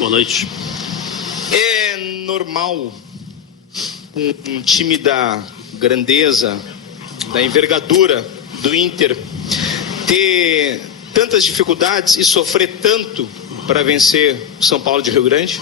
Boa noite. É normal um time da grandeza, da envergadura do Inter ter tantas dificuldades e sofrer tanto para vencer o São Paulo de Rio Grande?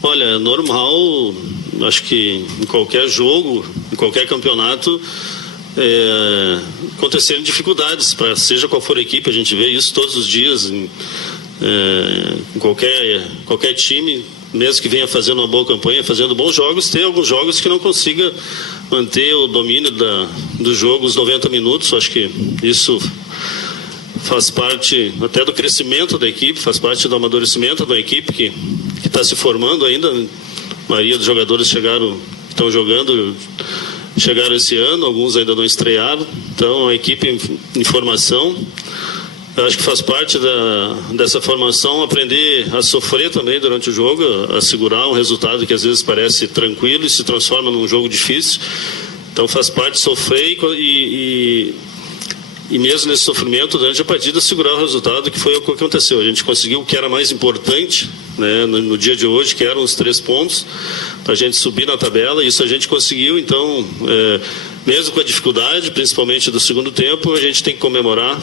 Olha, é normal, acho que em qualquer jogo, em qualquer campeonato, acontecerem dificuldades, seja qual for a equipe, a gente vê isso todos os dias em qualquer time, mesmo que venha fazendo uma boa campanha, fazendo bons jogos, tem alguns jogos que não consiga manter o domínio do jogo os 90 minutos. Acho que isso faz parte até do crescimento da equipe, faz parte do amadurecimento da equipe que está se formando ainda. A maioria dos jogadores estão jogando, chegaram esse ano, alguns ainda não estrearam. Então a equipe em formação, eu acho que faz parte dessa formação aprender a sofrer também durante o jogo, a segurar um resultado que às vezes parece tranquilo e se transforma num jogo difícil. Então faz parte sofrer e mesmo nesse sofrimento, durante a partida, segurar o resultado, que foi o que aconteceu. A gente conseguiu o que era mais importante, né, no dia de hoje, que eram os 3 pontos, para a gente subir na tabela, e isso a gente conseguiu. Então, mesmo com a dificuldade, principalmente do segundo tempo, a gente tem que comemorar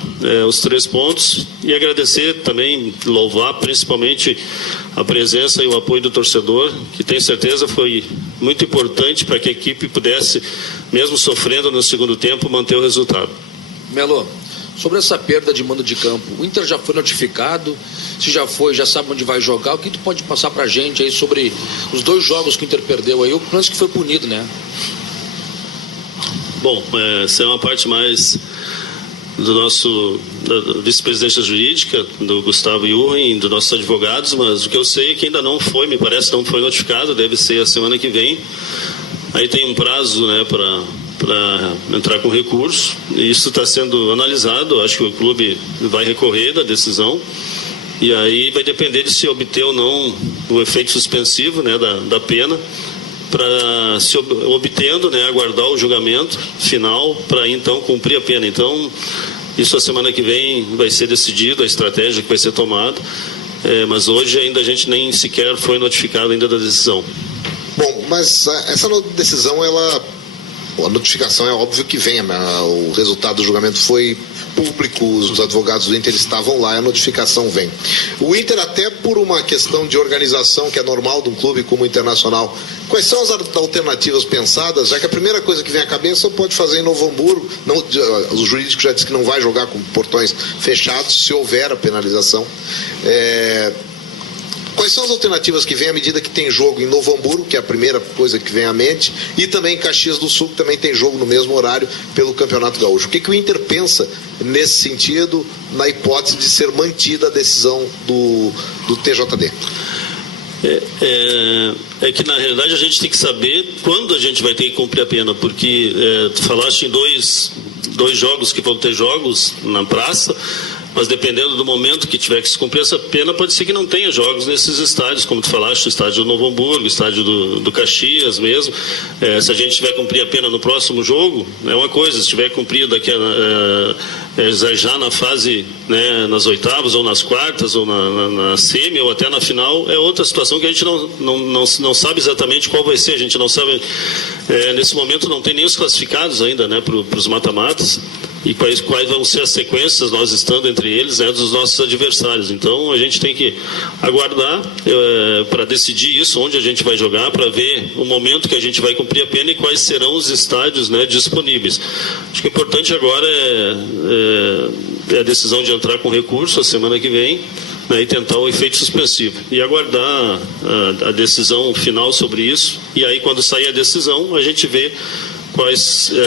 os 3 pontos e agradecer também, louvar principalmente a presença e o apoio do torcedor, que tenho certeza foi muito importante para que a equipe pudesse, mesmo sofrendo no segundo tempo, manter o resultado. Melo, sobre essa perda de mando de campo, o Inter já foi notificado? Se já foi, já sabe onde vai jogar? O que tu pode passar pra gente aí sobre os 2 jogos que o Inter perdeu aí? O plano que foi punido, né? Bom, essa é uma parte mais da vice-presidência jurídica, do Gustavo Jurgen, dos nossos advogados, mas o que eu sei é que ainda não foi, me parece, não foi notificado, deve ser a semana que vem. Aí tem um prazo, né, para entrar com recurso, e isso está sendo analisado. Acho que o clube vai recorrer da decisão, e aí vai depender de se obter ou não o efeito suspensivo, né, da pena, para se obtendo, né, aguardar o julgamento final para então cumprir a pena. Então isso a semana que vem vai ser decidido, a estratégia que vai ser tomada, mas hoje ainda a gente nem sequer foi notificado ainda da decisão. Bom, mas essa decisão, a notificação é óbvio que vem, o resultado do julgamento foi público, os advogados do Inter estavam lá, a notificação vem. O Inter, até por uma questão de organização que é normal de um clube como o Internacional, quais são as alternativas pensadas, já que a primeira coisa que vem à cabeça pode fazer em Novo Hamburgo, o jurídico já disse que não vai jogar com portões fechados se houver a penalização. Quais são as alternativas que vêm à medida que tem jogo em Novo Hamburgo, que é a primeira coisa que vem à mente, e também em Caxias do Sul, que também tem jogo no mesmo horário pelo Campeonato Gaúcho? O que o Inter pensa nesse sentido, na hipótese de ser mantida a decisão do TJD? É que na realidade a gente tem que saber quando a gente vai ter que cumprir a pena, porque tu falaste em dois jogos que vão ter jogos na praça, mas dependendo do momento que tiver que se cumprir essa pena, pode ser que não tenha jogos nesses estádios, como tu falaste, o estádio do Novo Hamburgo, o estádio do Caxias mesmo. Se a gente tiver que cumprir a pena no próximo jogo, é uma coisa. Se tiver cumprido já na fase, né, nas oitavas ou nas quartas ou na semi ou até na final, é outra situação que a gente não sabe exatamente qual vai ser. A gente não sabe, nesse momento não tem nem os classificados ainda, né, para os mata-matas, e quais vão ser as sequências, nós estando entre eles, né, dos nossos adversários. Então a gente tem que aguardar para decidir isso, onde a gente vai jogar, para ver o momento que a gente vai cumprir a pena e quais serão os estádios, né, disponíveis. Acho que o importante agora é a decisão de entrar com recurso a semana que vem, né, e tentar o efeito suspensivo e aguardar a decisão final sobre isso. E aí, quando sair a decisão, a gente vê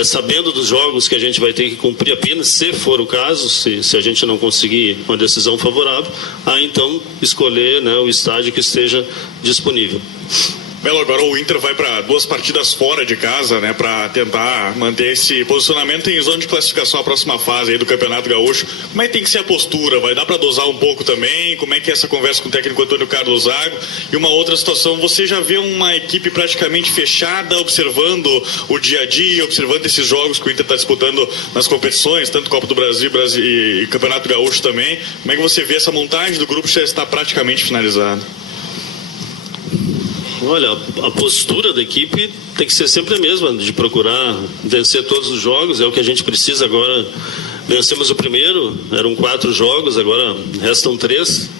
sabendo dos jogos que a gente vai ter que cumprir a pena, se for o caso, se a gente não conseguir uma decisão favorável, aí então escolher, né, o estádio que esteja disponível. Melo, agora o Inter vai para 2 partidas fora de casa, né, para tentar manter esse posicionamento em zona de classificação à próxima fase aí do Campeonato Gaúcho. Como é que tem que ser a postura? Vai dar para dosar um pouco também? Como é que é essa conversa com o técnico Antônio Carlos Zago? E uma outra situação, você já vê uma equipe praticamente fechada, observando o dia a dia, observando esses jogos que o Inter está disputando nas competições, tanto Copa do Brasil e Campeonato Gaúcho também. Como é que você vê essa montagem do grupo já está praticamente finalizada? Olha, a postura da equipe tem que ser sempre a mesma, de procurar vencer todos os jogos, é o que a gente precisa agora. Vencemos o primeiro, eram 4 jogos, agora restam 3,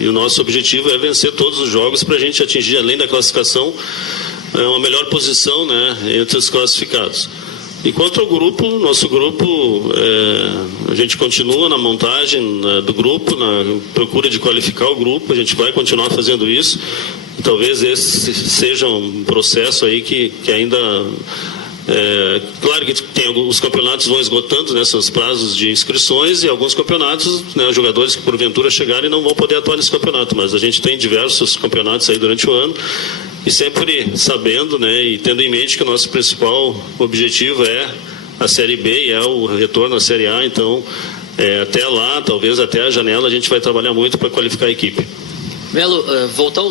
e o nosso objetivo é vencer todos os jogos para a gente atingir, além da classificação, uma melhor posição, né, entre os classificados. E quanto ao grupo, nosso grupo, a gente continua na montagem do grupo, na procura de qualificar o grupo, a gente vai continuar fazendo isso. Talvez esse seja um processo aí que ainda... claro que os campeonatos vão esgotando, né, seus prazos de inscrições, e alguns campeonatos, né, jogadores que porventura chegarem não vão poder atuar nesse campeonato, mas a gente tem diversos campeonatos aí durante o ano, e sempre sabendo, né, e tendo em mente que o nosso principal objetivo é a Série B e é o retorno à Série A. Então até lá, talvez até a janela, a gente vai trabalhar muito para qualificar a equipe. Melo,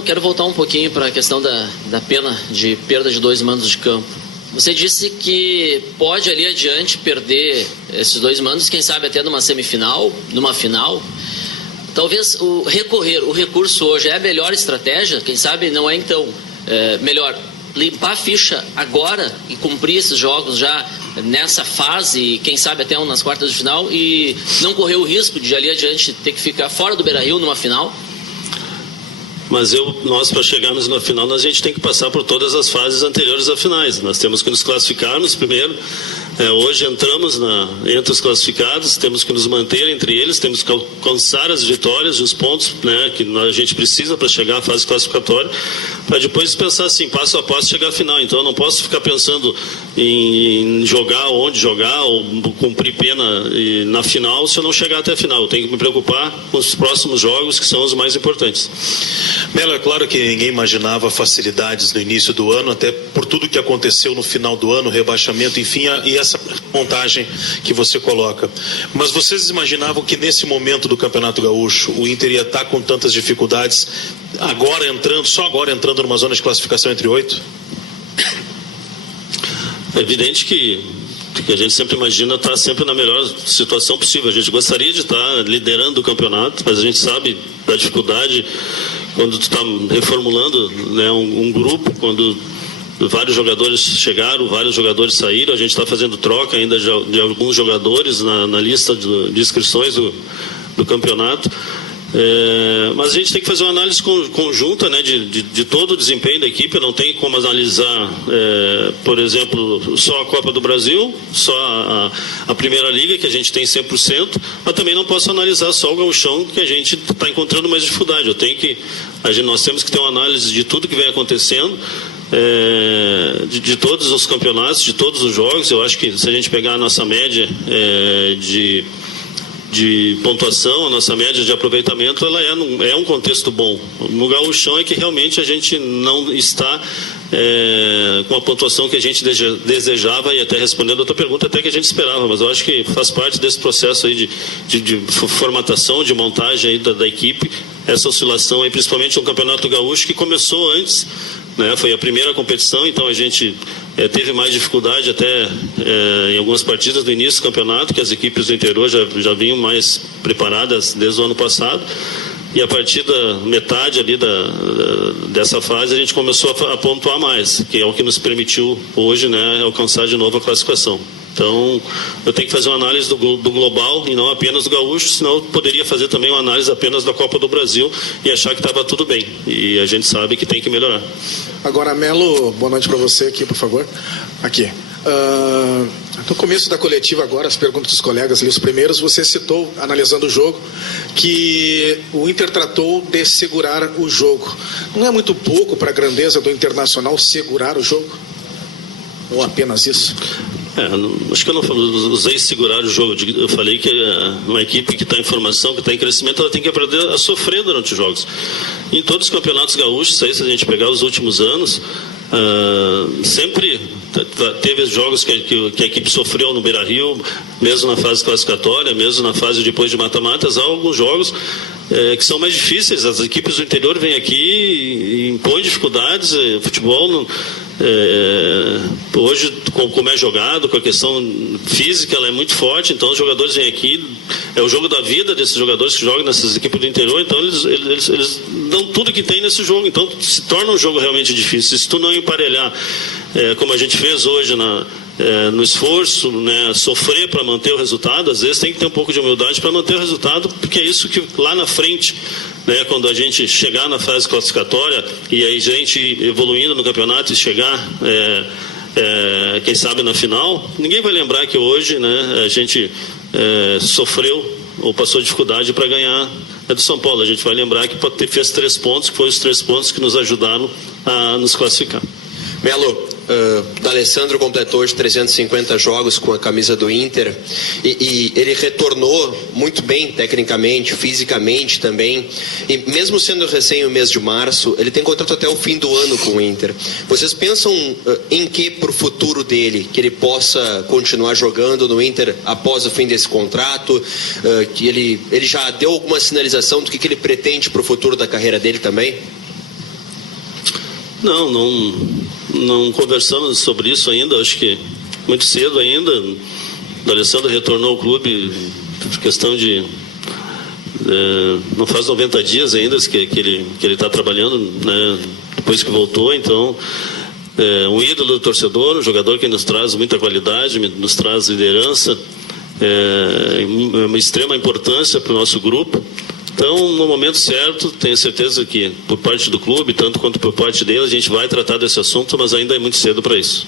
quero voltar um pouquinho para a questão da pena de perda de 2 mandos de campo. Você disse que pode ali adiante perder esses 2 mandos, quem sabe até numa semifinal, numa final. Talvez o recurso hoje é a melhor estratégia, quem sabe não é então melhor limpar a ficha agora e cumprir esses jogos já nessa fase, quem sabe até nas quartas de final, e não correr o risco de ali adiante ter que ficar fora do Beira-Rio numa final? Mas nós, para chegarmos na final, a gente tem que passar por todas as fases anteriores a finais. Nós temos que nos classificarmos primeiro. Hoje entramos entre os classificados, temos que nos manter entre eles, temos que alcançar as vitórias e os pontos, né, que a gente precisa para chegar à fase classificatória, para depois pensar assim, passo a passo, chegar à final. Então eu não posso ficar pensando em jogar, onde jogar, ou cumprir pena na final, se eu não chegar até a final. Eu tenho que me preocupar com os próximos jogos, que são os mais importantes. Melo, é claro que ninguém imaginava facilidades no início do ano, até por tudo que aconteceu no final do ano, rebaixamento, enfim, e essa montagem que você coloca. Mas vocês imaginavam que nesse momento do Campeonato Gaúcho o Inter ia estar com tantas dificuldades, só agora entrando numa zona de classificação entre 8? É evidente que a gente sempre imagina estar sempre na melhor situação possível. A gente gostaria de estar liderando o campeonato, mas a gente sabe da dificuldade quando tu está reformulando, né, um grupo, quando vários jogadores chegaram, vários jogadores saíram, a gente está fazendo troca ainda de alguns jogadores na lista de inscrições do campeonato. Mas a gente tem que fazer uma análise conjunta, né, de todo o desempenho da equipe. Não tem como analisar, por exemplo, só a Copa do Brasil, só a Primeira Liga, que a gente tem 100%, mas também não posso analisar só o Gauchão, que a gente está encontrando mais dificuldade. Nós temos que ter uma análise de tudo que vem acontecendo, de todos os campeonatos, de todos os jogos. Eu acho que se a gente pegar a nossa média de pontuação, a nossa média de aproveitamento, ela é um contexto bom. No Gauchão é que realmente a gente não está com a pontuação que a gente desejava, e até respondendo a outra pergunta, até que a gente esperava, mas eu acho que faz parte desse processo aí de formatação, de montagem aí da equipe, essa oscilação aí, principalmente no Campeonato Gaúcho, que começou antes, né, foi a primeira competição, então a gente teve mais dificuldade até em algumas partidas do início do campeonato, que as equipes do interior já vinham mais preparadas desde o ano passado, e a partir da metade ali dessa fase a gente começou a pontuar mais, que é o que nos permitiu hoje, né, alcançar de novo a classificação. Então, eu tenho que fazer uma análise do global e não apenas do Gaúcho, senão eu poderia fazer também uma análise apenas da Copa do Brasil e achar que estava tudo bem. E a gente sabe que tem que melhorar. Agora, Melo, boa noite para você aqui, por favor. Aqui. No começo da coletiva agora, as perguntas dos colegas ali, os primeiros, você citou, analisando o jogo, que o Inter tratou de segurar o jogo. Não é muito pouco para a grandeza do Internacional segurar o jogo? Ou apenas isso? Acho que eu não usei segurar o jogo. Eu falei que uma equipe que está em formação, que está em crescimento, ela tem que aprender a sofrer durante os jogos. Em todos os campeonatos gaúchos, se a gente pegar os últimos anos, sempre teve jogos que a equipe sofreu no Beira-Rio, mesmo na fase classificatória, mesmo na fase depois de mata-matas. Há alguns jogos que são mais difíceis. As equipes do interior vêm aqui e impõem dificuldades. Futebol hoje, como é jogado, com a questão física, ela é muito forte. Então os jogadores vêm aqui, é o jogo da vida desses jogadores que jogam nessas equipes do interior. Então eles dão tudo que tem nesse jogo. Então se torna um jogo realmente difícil. Se tu não emparelhar, como a gente fez hoje no esforço, né, sofrer para manter o resultado, às vezes tem que ter um pouco de humildade para manter o resultado, porque é isso que lá na frente, né, quando a gente chegar na fase classificatória e aí a gente evoluindo no campeonato e chegar quem sabe na final, ninguém vai lembrar que hoje, né, a gente sofreu ou passou dificuldade para ganhar do São Paulo. A gente vai lembrar que fez 3 pontos, que foram os 3 pontos que nos ajudaram a nos classificar. Melo, D'Alessandro completou hoje 350 jogos com a camisa do Inter e ele retornou muito bem tecnicamente, fisicamente também, e mesmo sendo recém o mês de março, ele tem contrato até o fim do ano com o Inter. Vocês pensam em que para o futuro dele, que ele possa continuar jogando no Inter após o fim desse contrato, que ele já deu alguma sinalização do que ele pretende para o futuro da carreira dele também? Não conversamos sobre isso ainda, acho que muito cedo ainda. O D'Alessandro retornou ao clube por questão de não faz 90 dias ainda que ele está trabalhando, né, depois que voltou. Então um ídolo do torcedor, um jogador que nos traz muita qualidade, nos traz liderança, uma extrema importância para o nosso grupo. Então, no momento certo, tenho certeza que por parte do clube, tanto quanto por parte dele, a gente vai tratar desse assunto, mas ainda é muito cedo para isso.